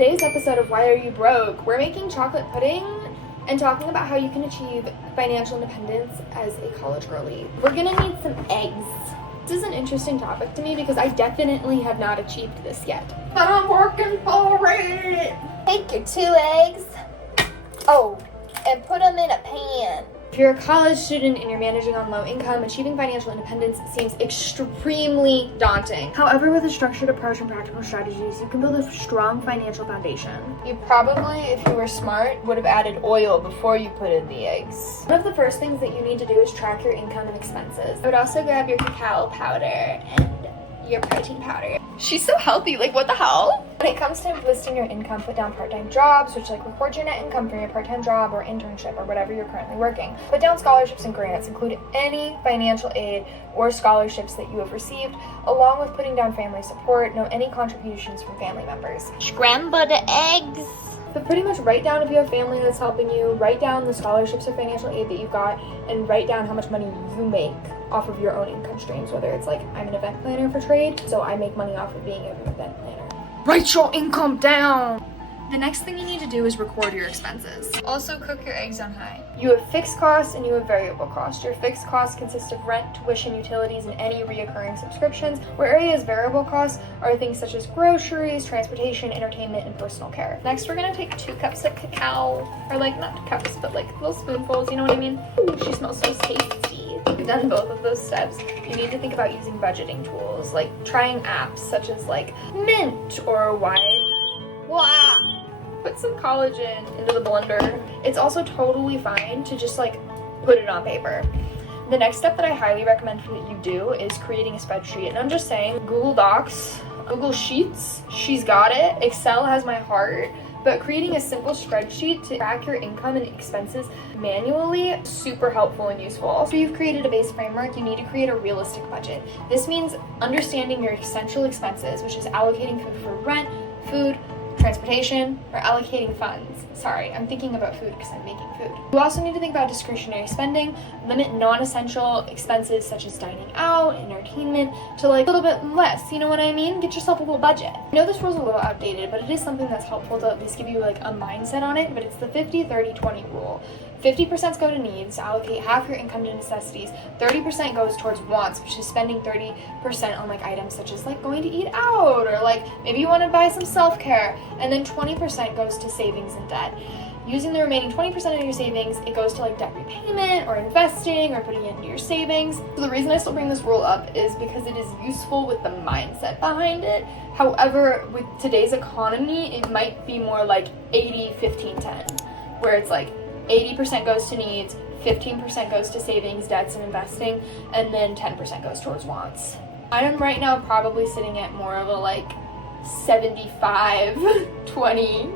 today's episode of Why Are You Broke, we're making chocolate pudding and talking about how you can achieve financial independence as a college girly. We're gonna need some eggs. This is an interesting topic to me because I definitely have not achieved this yet. But I'm working for it! Take your 2 eggs, and put them in a pan. If you're a college student and you're managing on low income, achieving financial independence seems extremely daunting. However, with a structured approach and practical strategies, you can build a strong financial foundation. You probably, if you were smart, would have added oil before you put in the eggs. One of the first things that you need to do is track your income and expenses. I would also grab your cacao powder and your protein powder. She's so healthy, like what the hell? When it comes to listing your income, put down part-time jobs, which record your net income from your part-time job or internship or whatever you're currently working. Put down scholarships and grants, include any financial aid or scholarships that you have received, along with putting down family support. Note any contributions from family members. Scrambled eggs. But pretty much write down if you have family that's helping you, write down the scholarships or financial aid that you got, and write down how much money you make off of your own income streams, whether it's like, I'm an event planner for trade, so I make money off of being an event planner. Write your income down! The next thing you need to do is record your expenses. Also cook your eggs on high. You have fixed costs and you have variable costs. Your fixed costs consist of rent, tuition, utilities, and any reoccurring subscriptions, where areas variable costs are things such as groceries, transportation, entertainment, and personal care. Next, we're gonna take 2 cups of cacao, or not cups, but little spoonfuls, you know what I mean? Ooh, she smells so tasty. You've done both of those steps. You need to think about using budgeting tools, like trying apps such as Mint or Put some collagen into the blender. It's also totally fine to just put it on paper. The next step that I highly recommend that you do is creating a spreadsheet. And I'm just saying, Google Docs, Google Sheets, she's got it. Excel has my heart. But creating a simple spreadsheet to track your income and expenses manually, super helpful and useful. Also, you've created a base framework, you need to create a realistic budget. This means understanding your essential expenses, which is allocating food for rent, food, transportation, or allocating funds. Sorry, I'm thinking about food because I'm making food. You also need to think about discretionary spending, limit non-essential expenses such as dining out, entertainment, to a little bit less, you know what I mean? Get yourself a little budget. I know this rule's a little outdated, but it is something that's helpful to at least give you a mindset on it, but it's the 50-30-20 rule. 50% go to needs, allocate half your income to necessities, 30% goes towards wants, which is spending 30% on items such as going to eat out, or maybe you want to buy some self-care, and then 20% goes to savings and debt. Using the remaining 20% of your savings, it goes to debt repayment or investing or putting it into your savings. So the reason I still bring this rule up is because it is useful with the mindset behind it. However, with today's economy, it might be more 80-15-10, where it's 80% goes to needs, 15% goes to savings, debts, and investing, and then 10% goes towards wants. I am right now probably sitting at more of a 75, 20,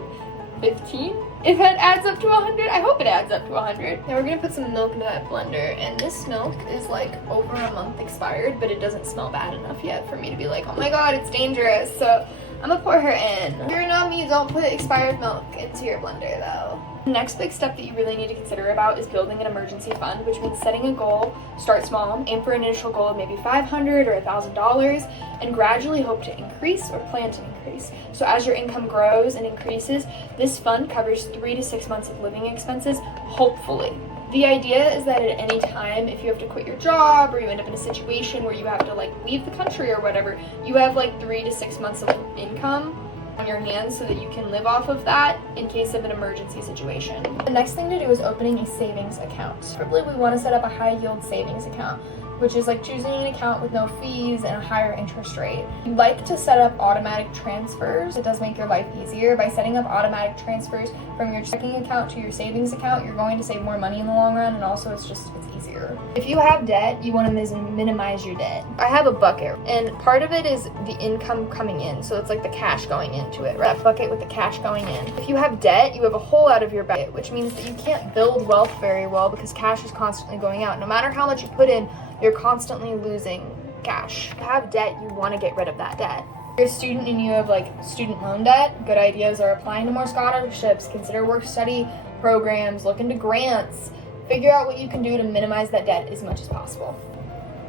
15. If it adds up to 100, I hope it adds up to 100. Now we're gonna put some milk into that blender, and this milk is over a month expired, but it doesn't smell bad enough yet for me to be oh my god, it's dangerous. So I'm gonna pour her in. If you're not me, don't put expired milk into your blender though. The next big step that you really need to consider about is building an emergency fund, which means setting a goal, start small, aim for an initial goal of maybe $500 or $1,000, and gradually hope to increase or plan to increase. So as your income grows and increases, this fund covers 3 to 6 months of living expenses, hopefully. The idea is that at any time, if you have to quit your job or you end up in a situation where you have to leave the country or whatever, you have 3 to 6 months of income on your hands so that you can live off of that in case of an emergency situation. The next thing to do is opening a savings account. Preferably we want to set up a high yield savings account, which is choosing an account with no fees and a higher interest rate. You like to set up automatic transfers. It does make your life easier. By setting up automatic transfers from your checking account to your savings account, you're going to save more money in the long run, and also it's easier. If you have debt, you want to minimize your debt. I have a bucket, and part of it is the income coming in, so it's the cash going into it, right? That bucket with the cash going in. If you have debt, you have a hole out of your bucket, which means that you can't build wealth very well because cash is constantly going out. No matter how much you put in, you're constantly losing cash. If you have debt, you want to get rid of that debt. If you're a student and you have student loan debt, good ideas are applying to more scholarships, consider work-study programs, look into grants, figure out what you can do to minimize that debt as much as possible.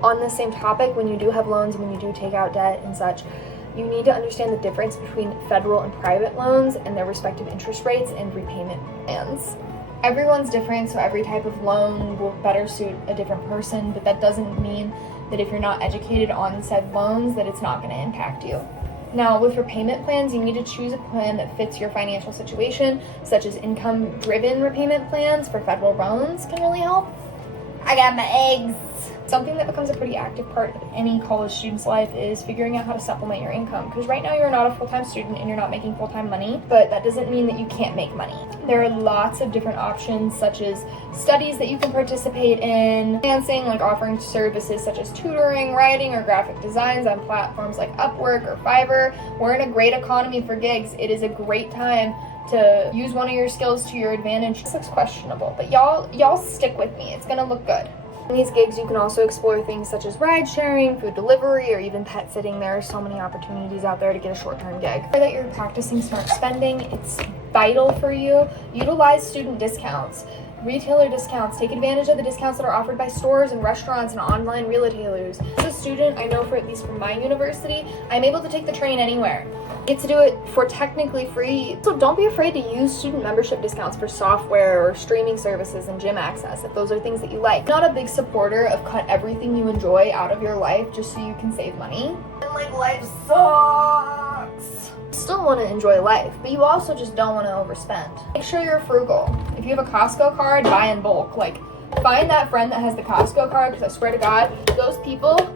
On the same topic, when you do have loans and when you do take out debt and such, You need to understand the difference between federal and private loans and their respective interest rates and repayment plans. Everyone's different, so every type of loan will better suit a different person, but that doesn't mean that if you're not educated on said loans that it's not going to impact you. Now, with repayment plans, you need to choose a plan that fits your financial situation, such as income-driven repayment plans for federal loans can really help. I got my eggs. Something that becomes a pretty active part of any college student's life is figuring out how to supplement your income. Because right now you're not a full-time student and you're not making full-time money, but that doesn't mean that you can't make money. There are lots of different options, such as studies that you can participate in, freelancing, like offering services such as tutoring, writing, or graphic designs on platforms like Upwork or Fiverr. We're in a great economy for gigs. It is a great time to use one of your skills to your advantage. This looks questionable, but y'all stick with me. It's gonna look good. In these gigs, you can also explore things such as ride sharing, food delivery, or even pet sitting. There are so many opportunities out there to get a short-term gig. Ensure that you're practicing smart spending. It's vital for you. Utilize student discounts, retailer discounts. Take advantage of the discounts that are offered by stores and restaurants and online retailers. As a student, I know for at least from my university, I'm able to take the train anywhere. Get to do it for technically free. So don't be afraid to use student membership discounts for software or streaming services and gym access if those are things that you like. Not a big supporter of cut everything you enjoy out of your life just so you can save money. And like life sucks. Still want to enjoy life, but you also just don't want to overspend. Make sure you're frugal. If you have a Costco card, buy in bulk. Like, find that friend that has the Costco card, because I swear to God, those people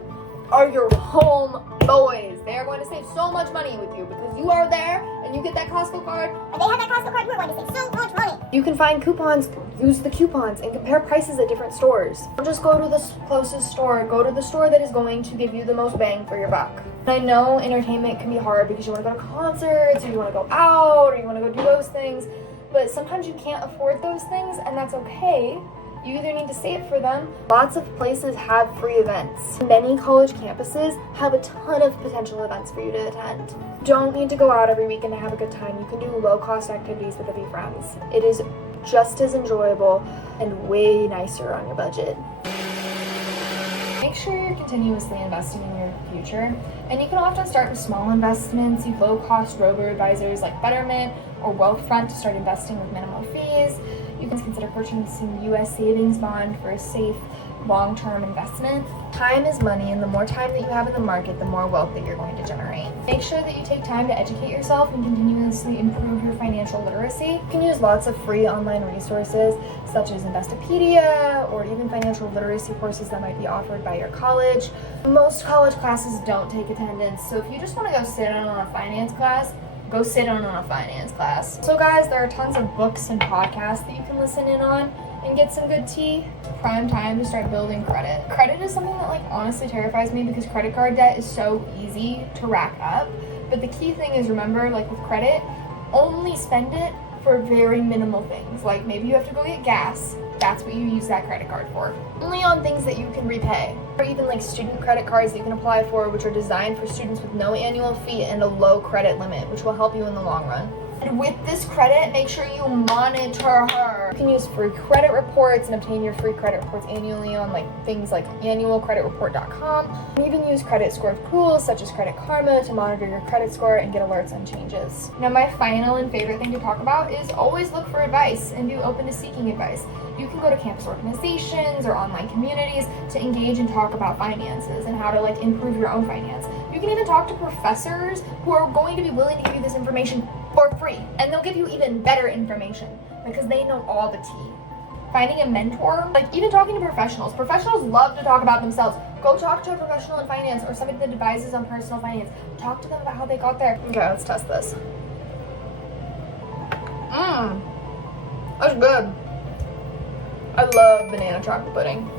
are your home boys. They are going to save so much money with you because you are there and you get that Costco card. And they have that Costco card, you are going to save so much money. You can find coupons, use the coupons, and compare prices at different stores. Don't just go to the closest store. Go to the store that is going to give you the most bang for your buck. I know entertainment can be hard because you want to go to concerts, or you want to go out, or you want to go do those things, but sometimes you can't afford those things, and that's okay. You either need to save for them. Lots of places have free events. Many college campuses have a ton of potential events for you to attend. Don't need to go out every weekend to have a good time. You can do low-cost activities with a few friends. It is just as enjoyable and way nicer on your budget. Make sure you're continuously investing in your future, and you can often start with small investments. Use low-cost robo-advisors like Betterment or Wealthfront to start investing with minimal fees. You can consider purchasing U.S. savings bond for a safe, long-term investment. Time is money, and the more time that you have in the market, the more wealth that you're going to generate. Make sure that you take time to educate yourself and continuously improve your financial literacy. You can use lots of free online resources such as Investopedia or even financial literacy courses that might be offered by your college. Most college classes don't take attendance, so if you just want to go sit in on a finance class, go sit in on a finance class. So guys, there are tons of books and podcasts that you can listen in on and get some good tea. Prime time to start building credit. Credit is something that like honestly terrifies me because credit card debt is so easy to rack up. But the key thing is, remember, like with credit, only spend it for very minimal things. Like maybe you have to go get gas. That's what you use that credit card for. Only on things that you can repay. Or even like student credit cards that you can apply for, which are designed for students with no annual fee and a low credit limit, which will help you in the long run. And with this credit, make sure you monitor her. You can use free credit reports and obtain your free credit reports annually on like things like annualcreditreport.com. You can even use credit score tools such as Credit Karma to monitor your credit score and get alerts on changes. Now, my final and favorite thing to talk about is always look for advice and be open to seeking advice. You can go to campus organizations or online communities to engage and talk about finances and how to like improve your own finance. You can even talk to professors who are going to be willing to give you this information for free, and they'll give you even better information because they know all the tea. Finding a mentor, like even talking to professionals. Professionals love to talk about themselves. Go talk to a professional in finance or somebody that advises on personal finance. Talk to them about how they got there. Okay, let's test this. That's good. I love banana chocolate pudding.